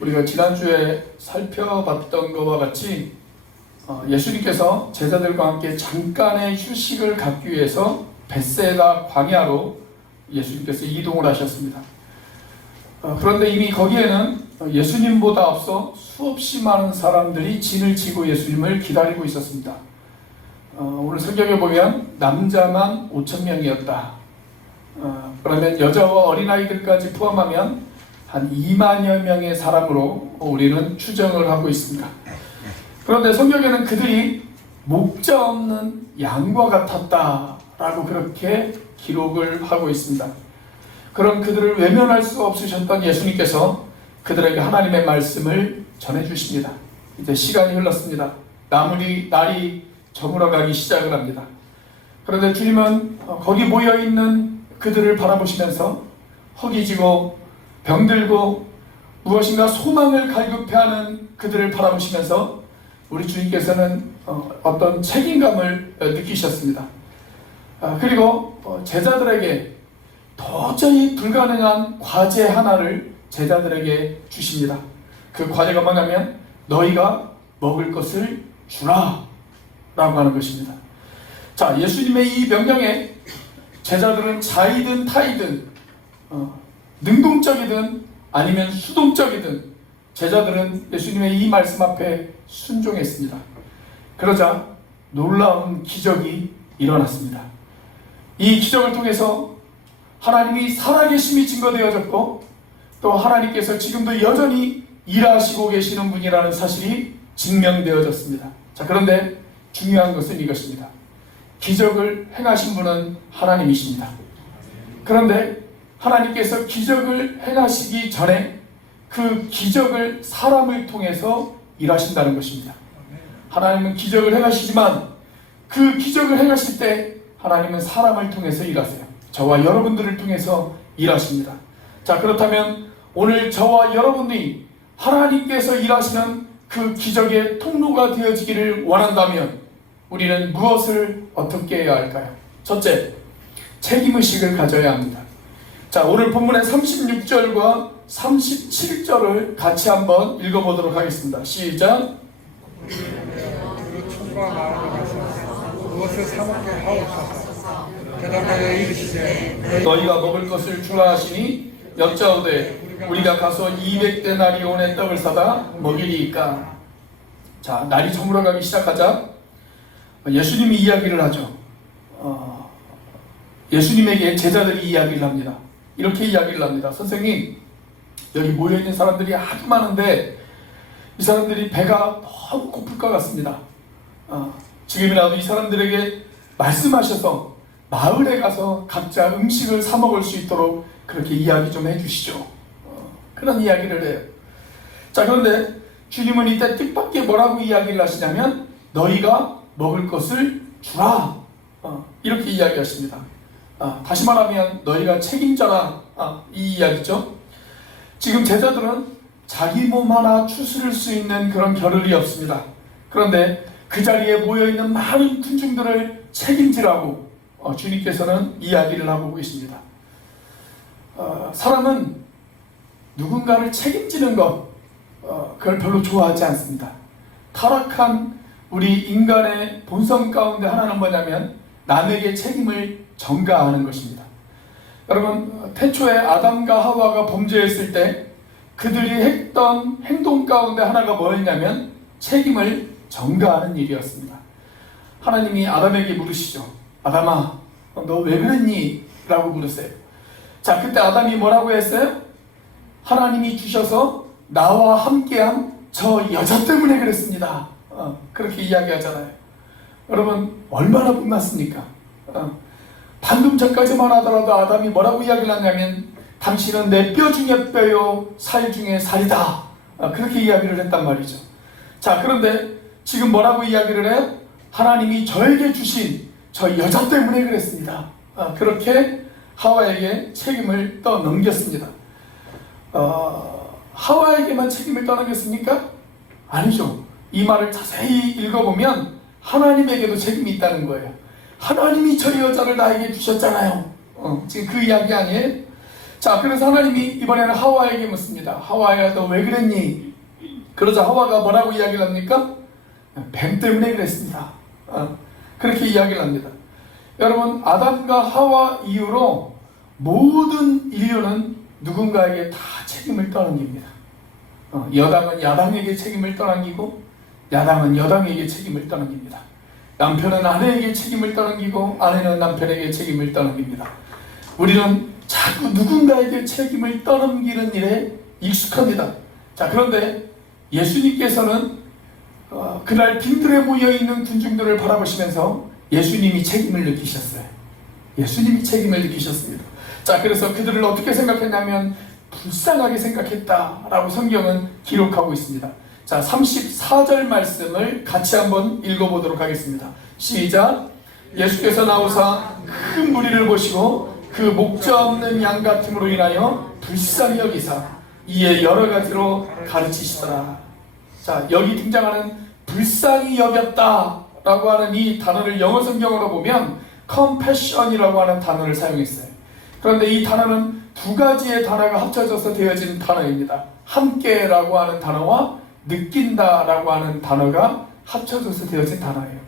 우리가 지난주에 살펴봤던 것과 같이 예수님께서 제자들과 함께 잠깐의 휴식을 갖기 위해서 벳세다 광야로 예수님께서 이동을 하셨습니다. 그런데 이미 거기에는 예수님보다 앞서 수없이 많은 사람들이 진을 치고 예수님을 기다리고 있었습니다. 오늘 성경에 보면 남자만 5,000명이었다. 그러면 여자와 어린아이들까지 포함하면 한 2만여 명의 사람으로 우리는 추정을 하고 있습니다. 그런데 성경에는 그들이 목자 없는 양과 같았다라고 그렇게 기록을 하고 있습니다. 그런 그들을 외면할 수 없으셨던 예수님께서 그들에게 하나님의 말씀을 전해주십니다. 이제 시간이 흘렀습니다. 날이 저물어가기 시작을 합니다. 그런데 주님은 거기 모여있는 그들을 바라보시면서 허기지고 병들고 무엇인가 소망을 갈급해하는 그들을 바라보시면서 우리 주님께서는 어떤 책임감을 느끼셨습니다. 그리고 제자들에게 도저히 불가능한 과제 하나를 제자들에게 주십니다. 그 과제가 뭐냐면 너희가 먹을 것을 주라 라고 하는 것입니다. 자, 예수님의 이 명령에 제자들은 자이든 타이든 능동적이든 아니면 수동적이든 제자들은 예수님의 이 말씀 앞에 순종했습니다. 그러자 놀라운 기적이 일어났습니다. 이 기적을 통해서 하나님이 살아계심이 증거되어졌고 또 하나님께서 지금도 여전히 일하시고 계시는 분이라는 사실이 증명되어졌습니다. 자, 그런데 중요한 것은 이것입니다. 기적을 행하신 분은 하나님이십니다. 그런데 하나님께서 기적을 행하시기 전에 그 기적을 사람을 통해서 일하신다는 것입니다. 하나님은 기적을 행하시지만 그 기적을 행하실 때 하나님은 사람을 통해서 일하세요. 저와 여러분들을 통해서 일하십니다. 자, 그렇다면 오늘 저와 여러분이 하나님께서 일하시는 그 기적의 통로가 되어지기를 원한다면 우리는 무엇을 어떻게 해야 할까요? 첫째, 책임의식을 가져야 합니다. 자, 오늘 본문의 36절과 37절을 같이 한번 읽어보도록 하겠습니다. 시작! 무엇을 사먹게 하옵소서. 대답하여 이르시되 너희가 먹을 것을 주라 하시니 여짜오되 우리가 가서 200데나리온의 떡을 사다 먹이리이까. 자, 날이 저물어가기 시작하자 예수님이 이야기를 하죠. 예수님에게 제자들이 이야기를 합니다. 이렇게 이야기를 합니다. 선생님, 여기 모여있는 사람들이 아주 많은데 이 사람들이 배가 너무 고플 것 같습니다. 지금이라도 이 사람들에게 말씀하셔서 마을에 가서 각자 음식을 사 먹을 수 있도록 그렇게 이야기 좀 해주시죠. 그런 이야기를 해요. 자, 그런데 주님은 이때 뜻밖의 뭐라고 이야기를 하시냐면 너희가 먹을 것을 주라, 이렇게 이야기하십니다. 다시 말하면 너희가 책임져라, 이 이야기죠. 지금 제자들은 자기 몸 하나 추스를 수 있는 그런 겨를이 없습니다. 그런데 그 자리에 모여있는 많은 군중들을 책임지라고 주님께서는 이야기를 하고 계십니다. 사람은 누군가를 책임지는 것, 그걸 별로 좋아하지 않습니다. 타락한 우리 인간의 본성 가운데 하나는 뭐냐면 남에게 책임을 전가하는 것입니다. 여러분, 태초에 아담과 하와가 범죄했을 때 그들이 했던 행동 가운데 하나가 뭐였냐면 책임을 전가하는 일이었습니다. 하나님이 아담에게 물으시죠. 아담아, 너 왜 그랬니? 라고 물으세요. 자, 그때 아담이 뭐라고 했어요? 하나님이 주셔서 나와 함께한 저 여자 때문에 그랬습니다. 그렇게 이야기하잖아요. 여러분, 얼마나 분났습니까? 방금 전까지만 하더라도 아담이 뭐라고 이야기를 하냐면 당신은 내 뼈 중에 뼈요 살 중에 살이다, 그렇게 이야기를 했단 말이죠. 자, 그런데 지금 뭐라고 이야기를 해요? 하나님이 저에게 주신 저 여자 때문에 그랬습니다. 그렇게 하와에게 책임을 떠넘겼습니다. 하와에게만 책임을 떠넘겼습니까? 아니죠. 이 말을 자세히 읽어보면 하나님에게도 책임이 있다는 거예요. 하나님이 저 여자를 나에게 주셨잖아요. 지금 그 이야기 아니에요? 자, 그래서 하나님이 이번에는 하와에게 묻습니다. 하와야, 너 왜 그랬니? 그러자 하와가 뭐라고 이야기를 합니까? 뱀 때문에 그랬습니다. 그렇게 이야기를 합니다. 여러분, 아담과 하와 이후로 모든 인류는 누군가에게 다 책임을 떠넘깁니다. 여당은 야당에게 책임을 떠넘기고, 야당은 여당에게 책임을 떠넘깁니다. 남편은 아내에게 책임을 떠넘기고, 아내는 남편에게 책임을 떠넘깁니다. 우리는 자꾸 누군가에게 책임을 떠넘기는 일에 익숙합니다. 자, 그런데 예수님께서는 그날 빈들에 모여있는 군중들을 바라보시면서 예수님이 책임을 느끼셨어요. 예수님이 책임을 느끼셨습니다. 자, 그래서 그들을 어떻게 생각했냐면 불쌍하게 생각했다라고 성경은 기록하고 있습니다. 자, 34절 말씀을 같이 한번 읽어보도록 하겠습니다. 시작. 예수께서 나오사 큰 무리를 보시고 그 목자 없는 양 같음으로 인하여 불쌍히 여기사 이에 여러 가지로 가르치시더라. 자, 여기 등장하는 불쌍히 여겼다라고 하는 이 단어를 영어 성경으로 보면 compassion이라고 하는 단어를 사용했어요. 그런데 이 단어는 두 가지의 단어가 합쳐져서 되어진 단어입니다. 함께라고 하는 단어와 느낀다라고 하는 단어가 합쳐져서 되어진 단어예요.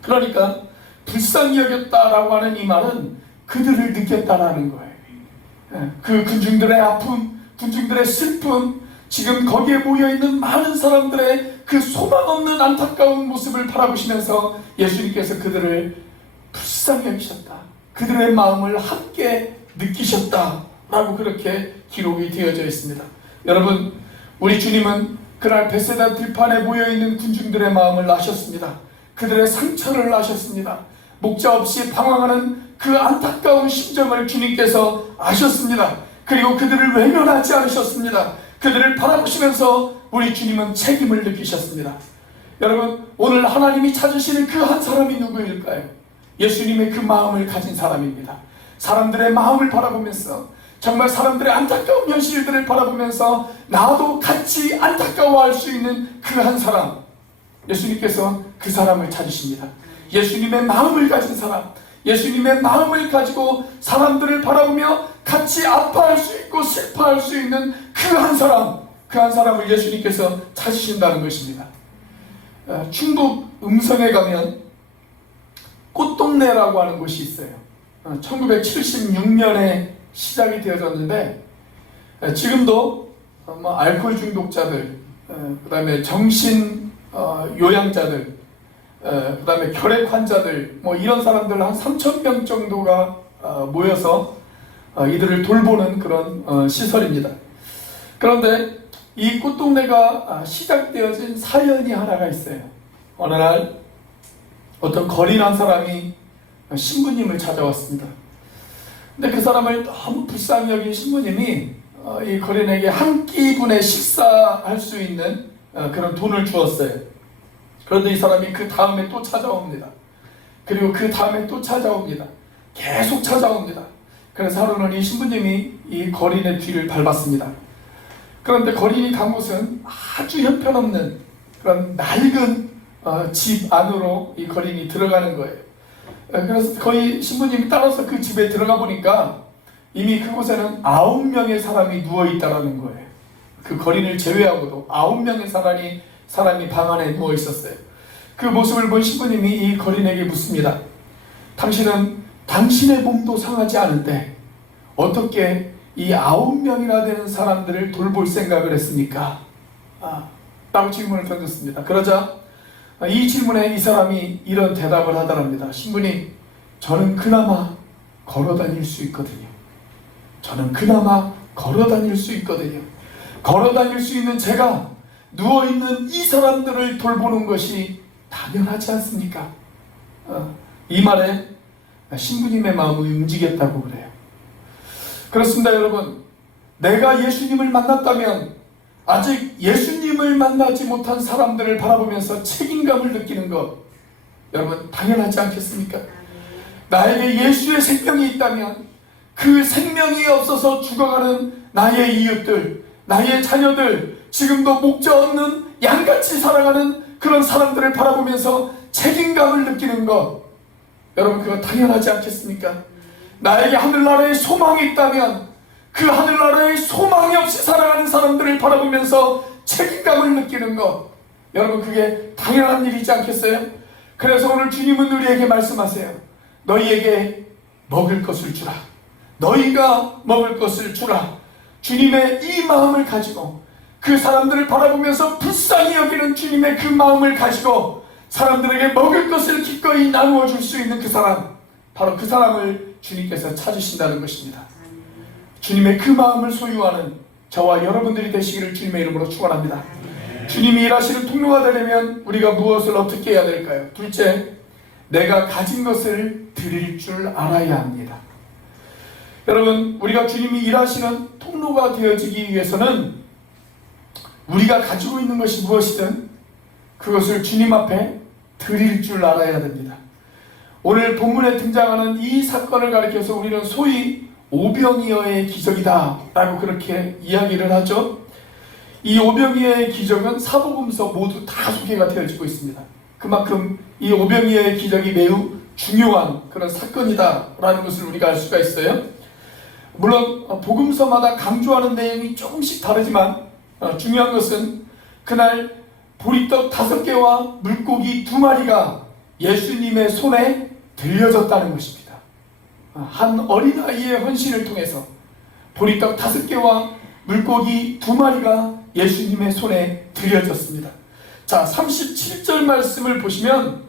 그러니까 불쌍히 여겼다라고 하는 이 말은 그들을 느꼈다라는 거예요. 그 군중들의 아픔, 군중들의 슬픔, 지금 거기에 모여있는 많은 사람들의 그 소망 없는 안타까운 모습을 바라보시면서 예수님께서 그들을 불쌍히 여기셨다. 그들의 마음을 함께 느끼셨다라고 그렇게 기록이 되어져 있습니다. 여러분, 우리 주님은 그날 베세다 들판에 모여있는 군중들의 마음을 아셨습니다. 그들의 상처를 아셨습니다. 목자 없이 방황하는 그 안타까운 심정을 주님께서 아셨습니다. 그리고 그들을 외면하지 않으셨습니다. 그들을 바라보시면서 우리 주님은 책임을 느끼셨습니다. 여러분, 오늘 하나님이 찾으시는 그 한 사람이 누구일까요? 예수님의 그 마음을 가진 사람입니다. 사람들의 마음을 바라보면서, 정말 사람들의 안타까운 현실들을 바라보면서 나도 같이 안타까워할 수 있는 그 한 사람, 예수님께서 그 사람을 찾으십니다. 예수님의 마음을 가진 사람, 예수님의 마음을 가지고 사람들을 바라보며 같이 아파할 수 있고 슬퍼할 수 있는 그 한 사람, 그 한 사람을 예수님께서 찾으신다는 것입니다. 충북 음성에 가면 꽃동네라고 하는 곳이 있어요. 1976년에 시작이 되어졌는데 지금도 알코올 중독자들, 그 다음에 정신 요양자들, 그 다음에 결핵 환자들, 이런 사람들 한 3,000명 정도가 모여서 이들을 돌보는 그런 시설입니다. 그런데 이 꽃동네가 시작되어진 사연이 하나가 있어요. 어느 날 어떤 거린한 사람이 신부님을 찾아왔습니다. 근데 그 사람을 너무 불쌍히 여긴 신부님이 이 거린에게 한 끼분의 식사할 수 있는 그런 돈을 주었어요. 그런데 이 사람이 그 다음에 또 찾아옵니다. 그리고 그 다음에 또 찾아옵니다. 계속 찾아옵니다. 그래서 하루는 이 신부님이 이 거린의 뒤를 밟았습니다. 그런데 거린이 간 곳은 아주 형편없는 그런 낡은 집 안으로 이 거린이 들어가는 거예요. 그래서 거의 신부님이 따라서 그 집에 들어가 보니까 이미 그곳에는 9명의 사람이 누워있다라는 거예요. 그 거린을 제외하고도 9명의 사람이 방 안에 누워 있었어요. 그 모습을 본 신부님이 이 거린에게 묻습니다. 당신은 당신의 몸도 상하지 않은데 어떻게 이 9명이나 되는 사람들을 돌볼 생각을 했습니까? 라고 질문을 던졌습니다. 그러자 이 질문에 이 사람이 이런 대답을 하더랍니다. 신부님, 저는 그나마 걸어 다닐 수 있거든요. 저는 그나마 걸어 다닐 수 있거든요. 걸어 다닐 수 있는 제가 누워있는 이 사람들을 돌보는 것이 당연하지 않습니까? 이 말에 신부님의 마음이 움직였다고 그래요. 그렇습니다, 여러분. 내가 예수님을 만났다면 아직 예수님을 만나지 못한 사람들을 바라보면서 책임감을 느끼는 것, 여러분, 당연하지 않겠습니까? 나에게 예수의 생명이 있다면 그 생명이 없어서 죽어가는 나의 이웃들, 나의 자녀들, 지금도 목자 없는 양같이 살아가는 그런 사람들을 바라보면서 책임감을 느끼는 것, 여러분, 그거 당연하지 않겠습니까? 나에게 하늘나라의 소망이 있다면 그 하늘나라의 소망이 없이 살아가는 사람들을 바라보면서 책임감을 느끼는 것, 여러분 그게 당연한 일이지 않겠어요? 그래서 오늘 주님은 우리에게 말씀하세요. 너희에게 먹을 것을 주라. 너희가 먹을 것을 주라. 주님의 이 마음을 가지고, 그 사람들을 바라보면서 불쌍히 여기는 주님의 그 마음을 가지고 사람들에게 먹을 것을 기꺼이 나누어 줄 수 있는 그 사람, 바로 그 사람을 주님께서 찾으신다는 것입니다. 주님의 그 마음을 소유하는 저와 여러분들이 되시기를 주님의 이름으로 축원합니다. 주님이 일하시는 통로가 되려면 우리가 무엇을 어떻게 해야 될까요? 둘째, 내가 가진 것을 드릴 줄 알아야 합니다. 여러분, 우리가 주님이 일하시는 통로가 되어지기 위해서는 우리가 가지고 있는 것이 무엇이든 그것을 주님 앞에 드릴 줄 알아야 됩니다. 오늘 본문에 등장하는 이 사건을 가리켜서 우리는 소위 오병이어의 기적이다 라고 그렇게 이야기를 하죠. 이 오병이어의 기적은 사복음서 모두 다 소개가 되어지고 있습니다. 그만큼 이 오병이어의 기적이 매우 중요한 그런 사건이다 라는 것을 우리가 알 수가 있어요. 물론 복음서마다 강조하는 내용이 조금씩 다르지만 중요한 것은 그날 보리떡 5개와 물고기 2마리가 예수님의 손에 들려졌다는 것입니다. 한 어린아이의 헌신을 통해서 보리떡 5개와 물고기 2마리가 예수님의 손에 들려졌습니다. 자, 37절 말씀을 보시면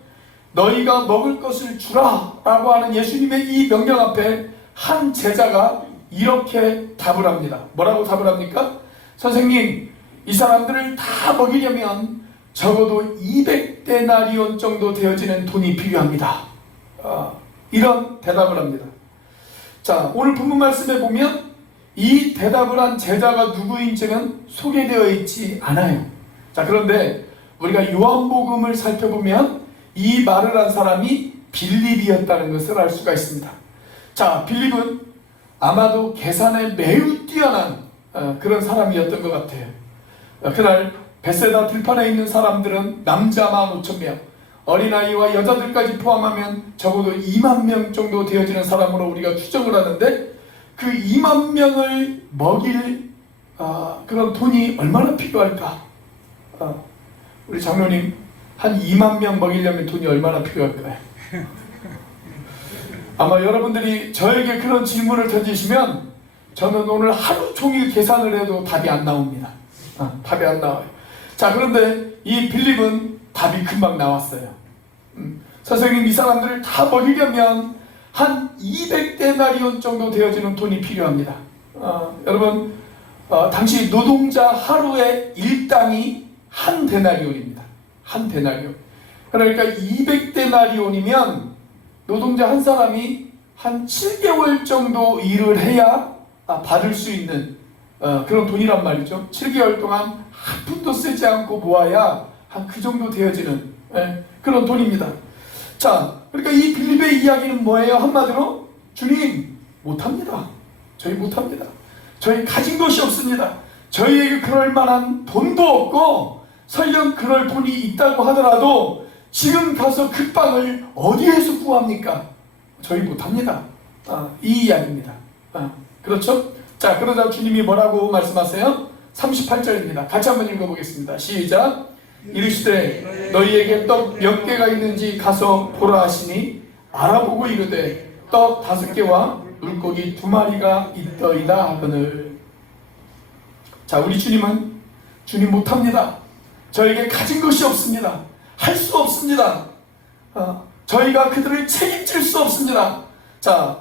너희가 먹을 것을 주라 라고 하는 예수님의 이 명령 앞에 한 제자가 이렇게 답을 합니다. 뭐라고 답을 합니까? 선생님, 이 사람들을 다 먹이려면 적어도 200데나리온 정도 되어지는 돈이 필요합니다. 이런 대답을 합니다. 자, 오늘 본문 말씀에 보면 이 대답을 한 제자가 누구인지는 소개되어 있지 않아요. 자, 그런데 우리가 요한복음을 살펴보면 이 말을 한 사람이 빌립이었다는 것을 알 수가 있습니다. 자, 빌립은 아마도 계산에 매우 뛰어난 그런 사람이었던 것 같아요. 그날 벳세다 들판에 있는 사람들은 남자 15,000명, 어린아이와 여자들까지 포함하면 적어도 2만 명 정도 되어지는 사람으로 우리가 추정을 하는데, 그 2만 명을 먹일 그런 돈이 얼마나 필요할까? 우리 장로님, 한 2만 명 먹이려면 돈이 얼마나 필요할까요? 아마 여러분들이 저에게 그런 질문을 던지시면 저는 오늘 하루 종일 계산을 해도 답이 안 나옵니다. 답이 안 나와요. 자, 그런데 이 빌립은 답이 금방 나왔어요. 선생님, 이 사람들을 다 먹이려면 한 200데나리온 정도 되어지는 돈이 필요합니다. 여러분, 당시 노동자 하루의 일당이 한 데나리온입니다. 한 데나리온. 그러니까 200데나리온이면 노동자 한 사람이 한 7개월 정도 일을 해야 받을 수 있는 그런 돈이란 말이죠. 7개월 동안 한 푼도 쓰지 않고 모아야 한 그 정도 되어지는 그런 돈입니다. 자, 그러니까 이 빌립의 이야기는 뭐예요? 한마디로 주님, 못합니다. 저희 못합니다. 저희 가진 것이 없습니다. 저희에게 그럴 만한 돈도 없고 설령 그럴 돈이 있다고 하더라도 지금 가서 그 빵을 어디에서 구합니까? 저희 못합니다. 이 이야기입니다. 그렇죠? 자, 그러자 주님이 뭐라고 말씀하세요? 38절입니다. 같이 한번 읽어보겠습니다. 시작. 이르시되 너희에게 떡 몇 개가 있는지 가서 보라 하시니 알아보고 이르되 떡 5개와 물고기 2마리가 있더이다 하거늘. 자, 우리 주님은 주님 못합니다. 저에게 가진 것이 없습니다. 할 수 없습니다. 저희가 그들을 책임질 수 없습니다. 자,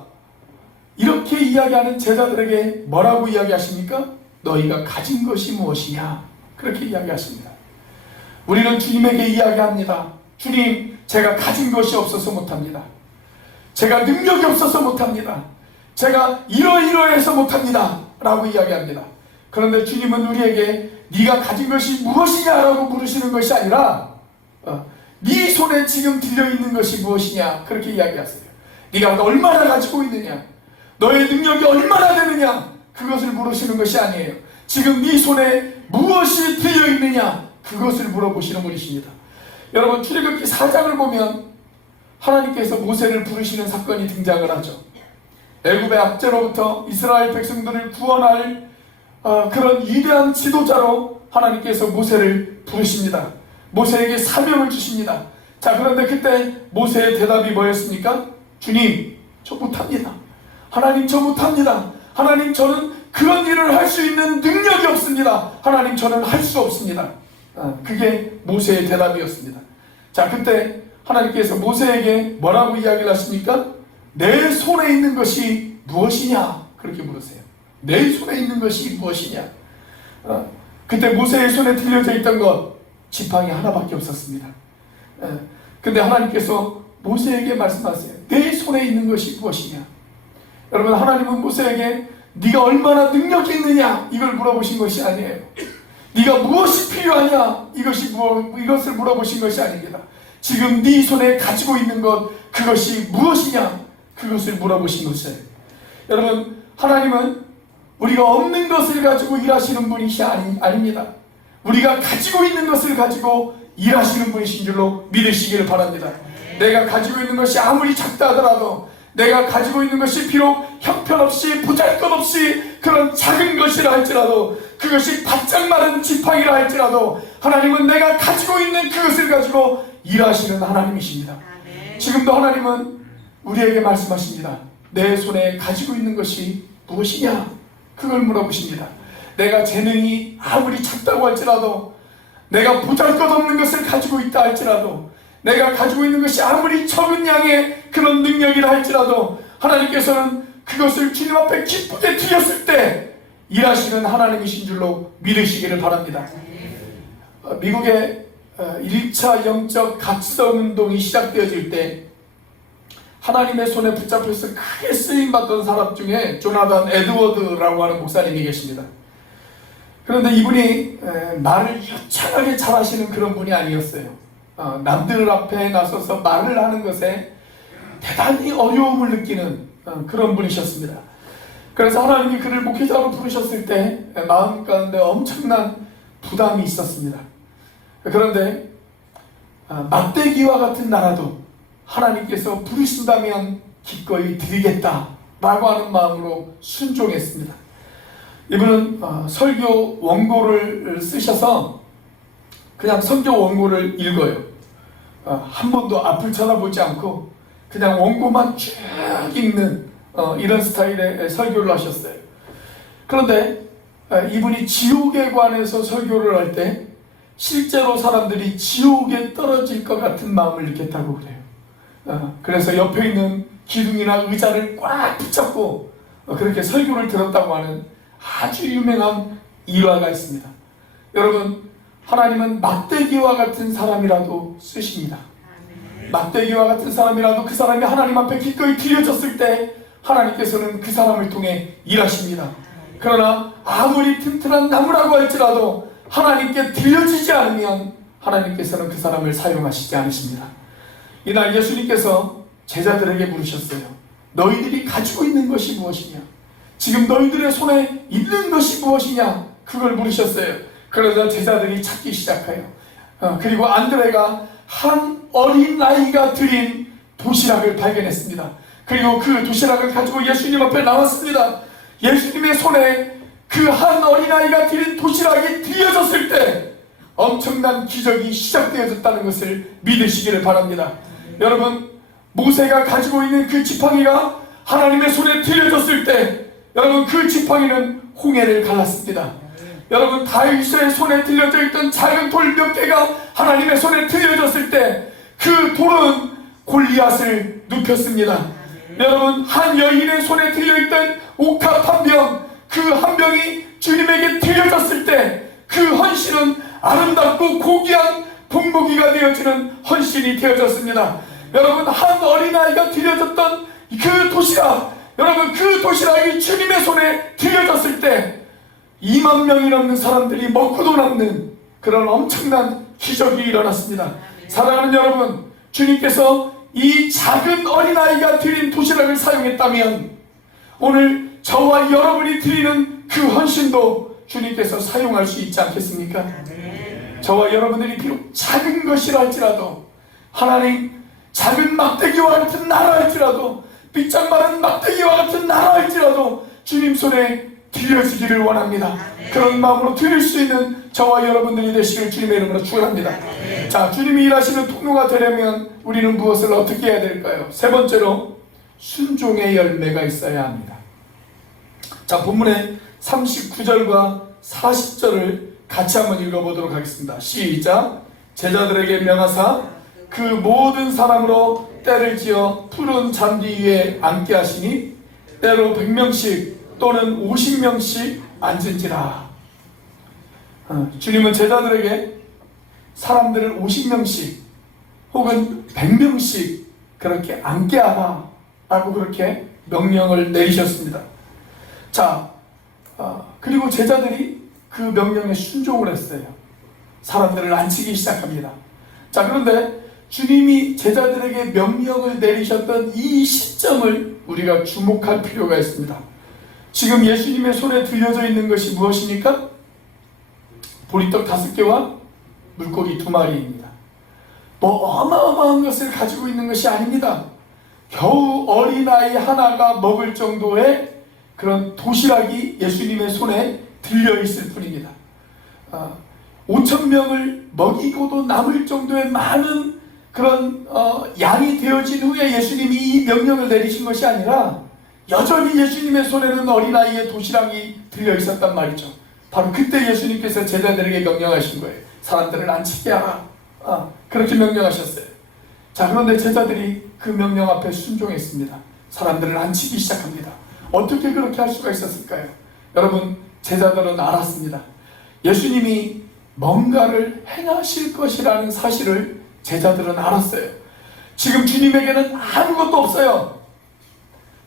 이렇게 이야기하는 제자들에게 뭐라고 이야기하십니까? 너희가 가진 것이 무엇이냐? 그렇게 이야기하십니다. 우리는 주님에게 이야기합니다. 주님, 제가 가진 것이 없어서 못합니다. 제가 능력이 없어서 못합니다. 제가 이러이러해서 못합니다 라고 이야기합니다. 그런데 주님은 우리에게 네가 가진 것이 무엇이냐라고 물으시는 것이 아니라 네 손에 지금 들려있는 것이 무엇이냐 그렇게 이야기하세요. 네가 얼마나 가지고 있느냐, 너의 능력이 얼마나 되느냐, 그것을 물으시는 것이 아니에요. 지금 네 손에 무엇이 들려있느냐, 그것을 물어보시는 분이십니다. 여러분, 출애굽기 4장을 보면 하나님께서 모세를 부르시는 사건이 등장을 하죠. 애굽의 압제로부터 이스라엘 백성들을 구원할 그런 위대한 지도자로 하나님께서 모세를 부르십니다. 모세에게 사명을 주십니다. 자, 그런데 그때 모세의 대답이 뭐였습니까? 주님, 저 못합니다. 하나님, 저 못합니다. 하나님, 저는 그런 일을 할 수 있는 능력이 없습니다. 하나님, 저는 할 수 없습니다. 그게 모세의 대답이었습니다. 자, 그때 하나님께서 모세에게 뭐라고 이야기를 하십니까? 내 손에 있는 것이 무엇이냐? 그렇게 물으세요. 내 손에 있는 것이 무엇이냐? 그때 모세의 손에 들려져 있던 것, 지팡이 하나밖에 없었습니다. 근데 하나님께서 모세에게 말씀하세요. 내 손에 있는 것이 무엇이냐? 여러분, 하나님은 모세에게 네가 얼마나 능력이 있느냐 이걸 물어보신 것이 아니에요. 네가 무엇이 필요하냐 이것을 물어보신 것이 아닙니다. 지금 네 손에 가지고 있는 것, 그것이 무엇이냐 그것을 물어보신 것이에요. 여러분, 하나님은 우리가 없는 것을 가지고 일하시는 분이시 아닙니다. 우리가 가지고 있는 것을 가지고 일하시는 분이신 줄로 믿으시기를 바랍니다. 내가 가지고 있는 것이 아무리 작다 하더라도, 내가 가지고 있는 것이 비록 형편없이 보잘것없이 그런 작은 것이라 할지라도, 그것이 바짝 마른 지팡이라 할지라도 하나님은 내가 가지고 있는 그것을 가지고 일하시는 하나님이십니다. 지금도 하나님은 우리에게 말씀하십니다. 내 손에 가지고 있는 것이 무엇이냐 그걸 물어보십니다. 내가 재능이 아무리 작다고 할지라도, 내가 보잘것없는 것을 가지고 있다 할지라도, 내가 가지고 있는 것이 아무리 적은 양의 그런 능력이라 할지라도 하나님께서는 그것을 주님 앞에 기쁘게 드렸을 때 일하시는 하나님이신 줄로 믿으시기를 바랍니다. 미국의 1차 영적 각성 운동이 시작되어질 때 하나님의 손에 붙잡혀서 크게 쓰임받던 사람 중에 조나단 에드워드라고 하는 목사님이 계십니다. 그런데 이분이 말을 유창하게 잘하시는 그런 분이 아니었어요. 남들 앞에 나서서 말을 하는 것에 대단히 어려움을 느끼는 그런 분이셨습니다. 그래서 하나님이 그를 목회자로 부르셨을 때 마음 가운데 엄청난 부담이 있었습니다. 그런데 막대기와 같은 나라도 하나님께서 부르신다면 기꺼이 드리겠다라고 하는 마음으로 순종했습니다. 이분은 설교 원고를 쓰셔서 그냥 성경 원고를 읽어요. 한 번도 앞을 쳐다보지 않고 그냥 원고만 쭉 읽는 이런 스타일의 설교를 하셨어요. 그런데 이분이 지옥에 관해서 설교를 할 때 실제로 사람들이 지옥에 떨어질 것 같은 마음을 느꼈다고 그래요. 그래서 옆에 있는 기둥이나 의자를 꽉 붙잡고 그렇게 설교를 들었다고 하는 아주 유명한 일화가 있습니다. 여러분, 하나님은 막대기와 같은 사람이라도 쓰십니다. 막대기와 같은 사람이라도 그 사람이 하나님 앞에 기꺼이 드려졌을 때 하나님께서는 그 사람을 통해 일하십니다. 그러나 아무리 튼튼한 나무라고 할지라도 하나님께 드려지지 않으면 하나님께서는 그 사람을 사용하시지 않으십니다. 이날 예수님께서 제자들에게 물으셨어요. 너희들이 가지고 있는 것이 무엇이냐? 지금 너희들의 손에 있는 것이 무엇이냐? 그걸 물으셨어요. 그러자 제자들이 찾기 시작해요. 그리고 안드레가 한 어린 아이가 드린 도시락을 발견했습니다. 그리고 그 도시락을 가지고 예수님 앞에 나왔습니다. 예수님의 손에 그 한 어린아이가 드린 도시락이 드려졌을 때 엄청난 기적이 시작되어졌다는 것을 믿으시기를 바랍니다. 여러분, 모세가 가지고 있는 그 지팡이가 하나님의 손에 드려졌을 때 여러분, 그 지팡이는 홍해를 갈랐습니다. 여러분, 다윗의 손에 들려져 있던 작은 돌 몇 개가 하나님의 손에 들려졌을 때 그 돌은 골리앗을 눕혔습니다. 여러분, 한 여인의 손에 들려있던 옥합 한 병, 그 한 병이 주님에게 들려졌을 때 그 헌신은 아름답고 고귀한 본보기가 되어지는 헌신이 되어졌습니다. 여러분, 한 어린아이가 들려졌던 그 도시락, 여러분, 그 도시락이 주님의 손에 들려졌을 때 2만 명이 넘는 사람들이 먹고도 남는 그런 엄청난 기적이 일어났습니다. 사랑하는 여러분, 주님께서 이 작은 어린아이가 드린 도시락을 사용했다면 오늘 저와 여러분이 드리는 그 헌신도 주님께서 사용할 수 있지 않겠습니까? 저와 여러분들이 비록 작은 것이라 할지라도, 하나님 작은 막대기와 같은 나라 할지라도 빗장 마른 막대기와 같은 나라일지라도 주님 손에 들려지기를 원합니다. 그런 마음으로 드릴 수 있는 저와 여러분들이 되시길 주님의 이름으로 축원합니다. 자, 주님이 일하시는 통로가 되려면 우리는 무엇을 어떻게 해야 될까요? 세 번째로 순종의 열매가 있어야 합니다. 자, 본문의 39절과 40절을 같이 한번 읽어보도록 하겠습니다. 시작. 제자들에게 명하사 그 모든 사람으로 때를 지어 푸른 잔디 위에 앉게 하시니 때로 100명씩 또는 50명씩 앉은지라. 주님은 제자들에게 사람들을 50명씩 혹은 100명씩 그렇게 앉게 하라 라고 그렇게 명령을 내리셨습니다. 자, 그리고 제자들이 그 명령에 순종을 했어요. 사람들을 앉히기 시작합니다. 자, 그런데 주님이 제자들에게 명령을 내리셨던 이 시점을 우리가 주목할 필요가 있습니다. 지금 예수님의 손에 들려져 있는 것이 무엇입니까? 보리떡 5개와 물고기 2마리입니다. 뭐 어마어마한 것을 가지고 있는 것이 아닙니다. 겨우 어린아이 하나가 먹을 정도의 그런 도시락이 예수님의 손에 들려있을 뿐입니다. 5,000명을 먹이고도 남을 정도의 많은 그런 양이 되어진 후에 예수님이 이 명령을 내리신 것이 아니라 여전히 예수님의 손에는 어린아이의 도시락이 들려있었단 말이죠. 바로 그때 예수님께서 제자들에게 명령하신 거예요. 사람들을 앉히게 하라. 그렇게 명령하셨어요. 자, 그런데 제자들이 그 명령 앞에 순종했습니다. 사람들을 앉히기 시작합니다. 어떻게 그렇게 할 수가 있었을까요? 여러분, 제자들은 알았습니다. 예수님이 뭔가를 행하실 것이라는 사실을 제자들은 알았어요. 지금 주님에게는 아무것도 없어요.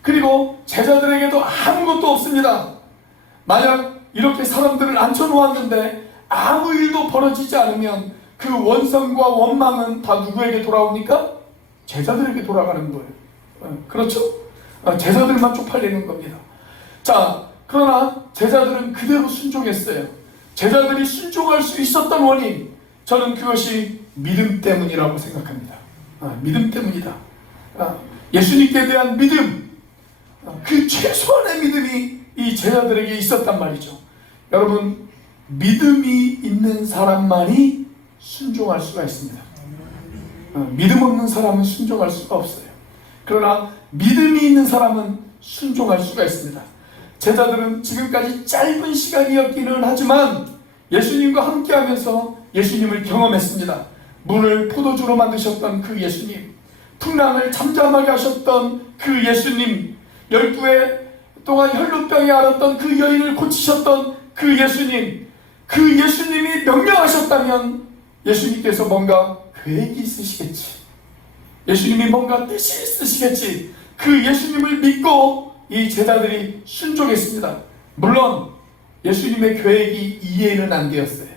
그리고 제자들에게도 아무것도 없습니다. 만약 이렇게 사람들을 앉혀놓았는데 아무 일도 벌어지지 않으면 그 원성과 원망은 다 누구에게 돌아옵니까? 제자들에게 돌아가는 거예요. 그렇죠? 제자들만 쪽팔리는 겁니다. 자, 그러나 제자들은 그대로 순종했어요. 제자들이 순종할 수 있었던 원인, 저는 그것이 믿음 때문이라고 생각합니다. 믿음 때문이다. 예수님께 대한 믿음, 그 최소한의 믿음이 이 제자들에게 있었단 말이죠. 여러분, 믿음이 있는 사람만이 순종할 수가 있습니다. 믿음 없는 사람은 순종할 수가 없어요. 그러나 믿음이 있는 사람은 순종할 수가 있습니다. 제자들은 지금까지 짧은 시간이었기는 하지만 예수님과 함께하면서 예수님을 경험했습니다. 문을 포도주로 만드셨던 그 예수님, 풍랑을 잠잠하게 하셨던 그 예수님, 12해 동안 혈루병에 앓았던 그 여인을 고치셨던 그 예수님, 그 예수님이 명령하셨다면 예수님께서 뭔가 계획이 있으시겠지. 예수님이 뭔가 뜻이 있으시겠지. 그 예수님을 믿고 이 제자들이 순종했습니다. 물론 예수님의 계획이 이해는 안 되었어요.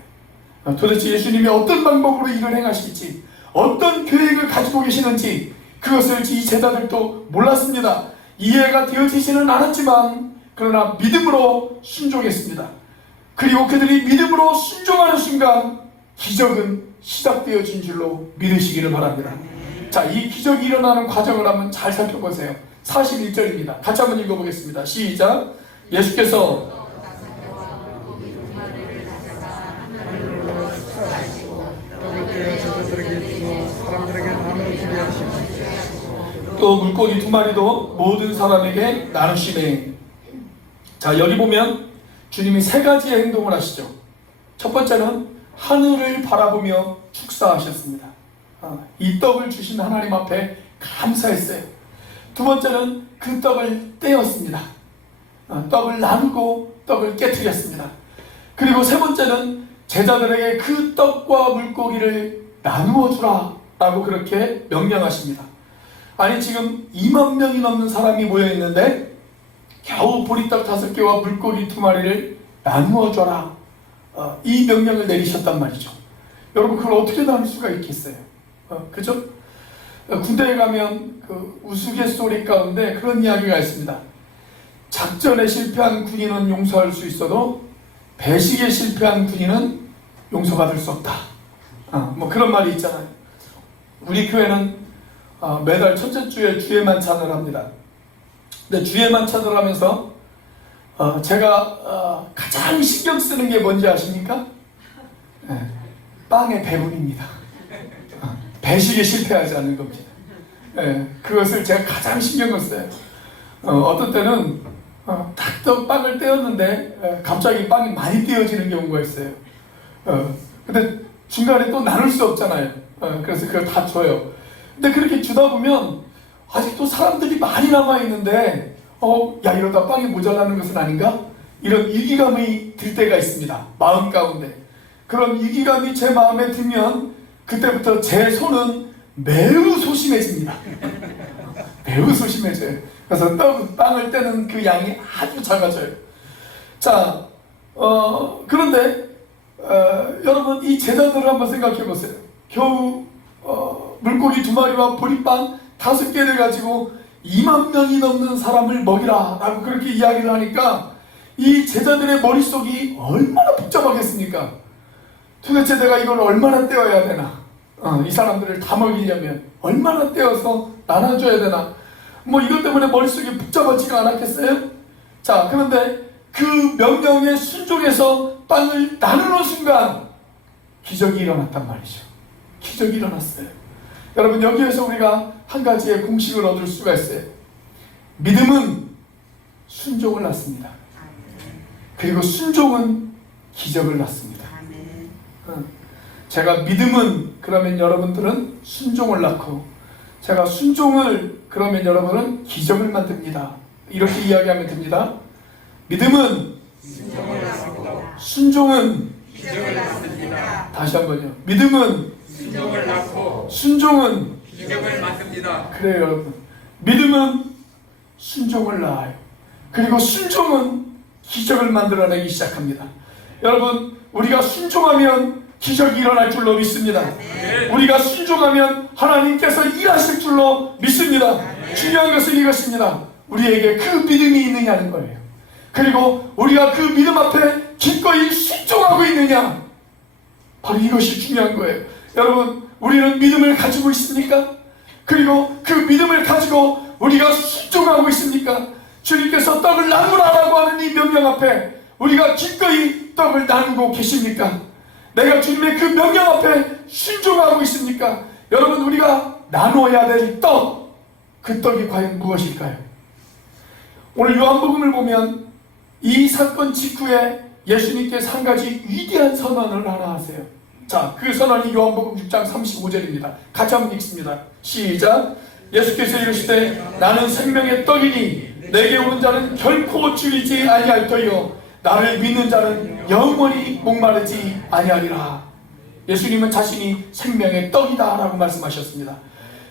도대체 예수님이 어떤 방법으로 일을 행하실지, 어떤 계획을 가지고 계시는지 그것을 이 제자들도 몰랐습니다. 이해가 되어지지는 않았지만 그러나 믿음으로 순종했습니다. 그리고 그들이 믿음으로 순종하는 순간 기적은 시작되어진 줄로 믿으시기를 바랍니다. 자, 이 기적이 일어나는 과정을 한번 잘 살펴보세요. 41절입니다. 같이 한번 읽어보겠습니다. 시작. 예수께서 또 물고기 2마리도 모든 사람에게 나누시네. 자, 여기 보면 주님이 3가지의 행동을 하시죠. 첫 번째는 하늘을 바라보며 축사하셨습니다. 이 떡을 주신 하나님 앞에 감사했어요. 두 번째는 그 떡을 떼었습니다. 떡을 나누고 떡을 깨뜨렸습니다. 그리고 세 번째는 제자들에게 그 떡과 물고기를 나누어 주라 라고 그렇게 명령하십니다. 아니, 지금 2만 명이 넘는 사람이 모여 있는데 겨우 보리떡 5개와 물고기 2마리를 나누어 줘라, 이 명령을 내리셨단 말이죠. 여러분, 그걸 어떻게 나눌 수가 있겠어요? 그죠? 군대에 가면 그 우스갯소리 가운데 그런 이야기가 있습니다. 작전에 실패한 군인은 용서할 수 있어도 배식에 실패한 군인은 용서받을 수 없다. 뭐 그런 말이 있잖아요. 우리 교회는 매달 첫째 주에 주의 만찬을 합니다. 근데 주에만 찾아가면서 제가 가장 신경 쓰는 게 뭔지 아십니까? 빵의 배분입니다. 배식에 실패하지 않는 겁니다. 그것을 제가 가장 신경을 써요. 어떤 때는 딱 빵을 떼었는데 갑자기 빵이 많이 떼어지는 경우가 있어요. 근데 중간에 또 나눌 수 없잖아요. 그래서 그걸 다 줘요. 근데 그렇게 주다 보면 아직도 사람들이 많이 남아있는데 야, 이러다 빵이 모자라는 것은 아닌가? 이런 위기감이 들 때가 있습니다. 마음 가운데. 그런 위기감이 제 마음에 들면 그때부터 제 손은 매우 소심해집니다. 매우 소심해져요. 그래서 빵을 떼는 그 양이 아주 작아져요. 자, 그런데 여러분, 이 제자들을 한번 생각해 보세요. 겨우 물고기 2마리와 보리빵 5개를 가지고 2만 명이 넘는 사람을 먹이라 라고 그렇게 이야기를 하니까 이 제자들의 머릿속이 얼마나 복잡하겠습니까? 도대체 내가 이걸 얼마나 떼어야 되나? 이 사람들을 다 먹이려면 얼마나 떼어서 나눠줘야 되나? 뭐 이것 때문에 머릿속이 복잡하지가 않았겠어요? 자, 그런데 그 명령에 순종해서 빵을 나누는 순간 기적이 일어났단 말이죠. 기적이 일어났어요. 여러분, 여기에서 우리가 한 가지의 공식을 얻을 수가 있어요. 믿음은 순종을 낳습니다. 그리고 순종은 기적을 낳습니다. 제가 믿음은 그러면 여러분들은 순종을 낳고, 제가 순종을 그러면 여러분은 기적을 만듭니다. 이렇게 이야기하면 됩니다. 믿음은 순종을 낳습니다. 순종은 기적을 낳습니다. 다시 한번요. 믿음은 순종을 낳고 순종은 기적을 만듭니다. 그래요, 여러분. 믿음은 순종을 낳아요. 그리고 순종은 기적을 만들어내기 시작합니다. 여러분, 우리가 순종하면 기적이 일어날 줄로 믿습니다. 우리가 순종하면 하나님께서 일하실 줄로 믿습니다. 중요한 것은 이것입니다. 우리에게 그 믿음이 있느냐는 거예요. 그리고 우리가 그 믿음 앞에 기꺼이 순종하고 있느냐, 바로 이것이 중요한 거예요. 여러분, 우리는 믿음을 가지고 있습니까? 그리고 그 믿음을 가지고 우리가 순종하고 있습니까? 주님께서 떡을 나누라라고 하는 이 명령 앞에 우리가 기꺼이 떡을 나누고 계십니까? 내가 주님의 그 명령 앞에 순종하고 있습니까? 여러분, 우리가 나눠야 될 떡, 그 떡이 과연 무엇일까요? 오늘 요한복음을 보면 이 사건 직후에 예수님께서 한 가지 위대한 선언을 하나 하세요. 자, 그 선언이 요한복음 6장 35절입니다. 같이 한번 읽습니다. 시작. 예수께서 이르시되 나는 생명의 떡이니 내게 오는 자는 결코 줄이지 아니할 터이요 나를 믿는 자는 영원히 목마르지 아니하리라. 예수님은 자신이 생명의 떡이다 라고 말씀하셨습니다.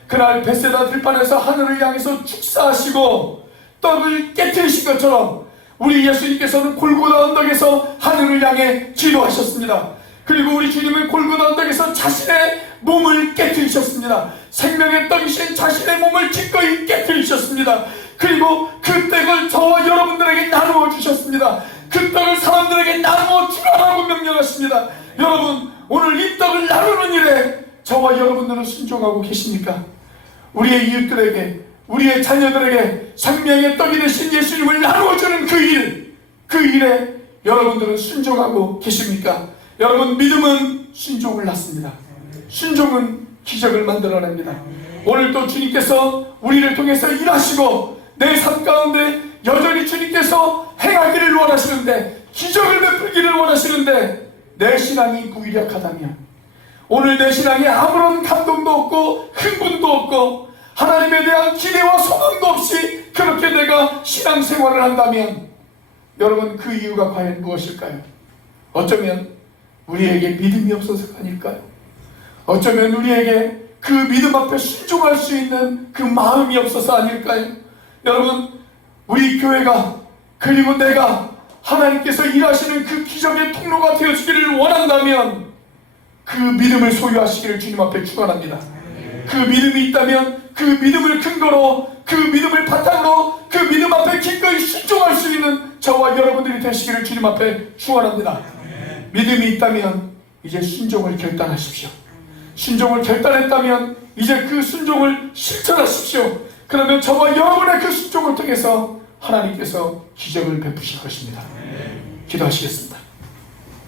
그날 벳세다 들판에서 하늘을 향해서 축사하시고 떡을 깨뜨리신 것처럼 우리 예수님께서는 골고다 언덕에서 하늘을 향해 기도하셨습니다. 그리고 우리 주님은 골고다 언덕에서 자신의 몸을 깨뜨리셨습니다. 생명의 떡이신 자신의 몸을 기꺼이 깨뜨리셨습니다. 그리고 그 떡을 저와 여러분들에게 나누어 주셨습니다. 그 떡을 사람들에게 나누어 주라고 명령하십니다. 여러분, 오늘 이 떡을 나누는 일에 저와 여러분들은 순종하고 계십니까? 우리의 이웃들에게, 우리의 자녀들에게 생명의 떡이 되신 예수님을 나누어주는 그 일에 여러분들은 순종하고 계십니까? 여러분, 믿음은 순종을 낳습니다. 순종은 기적을 만들어냅니다. 오늘 또 주님께서 우리를 통해서 일하시고 내 삶 가운데 여전히 주님께서 행하기를 원하시는데, 기적을 베풀기를 원하시는데 내 신앙이 무기력하다면, 오늘 내 신앙에 아무런 감동도 없고 흥분도 없고 하나님에 대한 기대와 소망도 없이 그렇게 내가 신앙생활을 한다면, 여러분, 그 이유가 과연 무엇일까요? 어쩌면 우리에게 믿음이 없어서가 아닐까요? 어쩌면 우리에게 그 믿음 앞에 순종할 수 있는 그 마음이 없어서 아닐까요? 여러분, 우리 교회가, 그리고 내가 하나님께서 일하시는 그 기적의 통로가 되어주기를 원한다면 그 믿음을 소유하시기를 주님 앞에 축원합니다. 그 믿음이 있다면 그 믿음을 근거로, 그 믿음을 바탕으로 그 믿음 앞에 기꺼이 순종할 수 있는 저와 여러분들이 되시기를 주님 앞에 축원합니다. 믿음이 있다면 이제 순종을 결단하십시오. 순종을 결단했다면 이제 그 순종을 실천하십시오. 그러면 저와 여러분의 그 순종을 통해서 하나님께서 기적을 베푸실 것입니다. 기도하시겠습니다.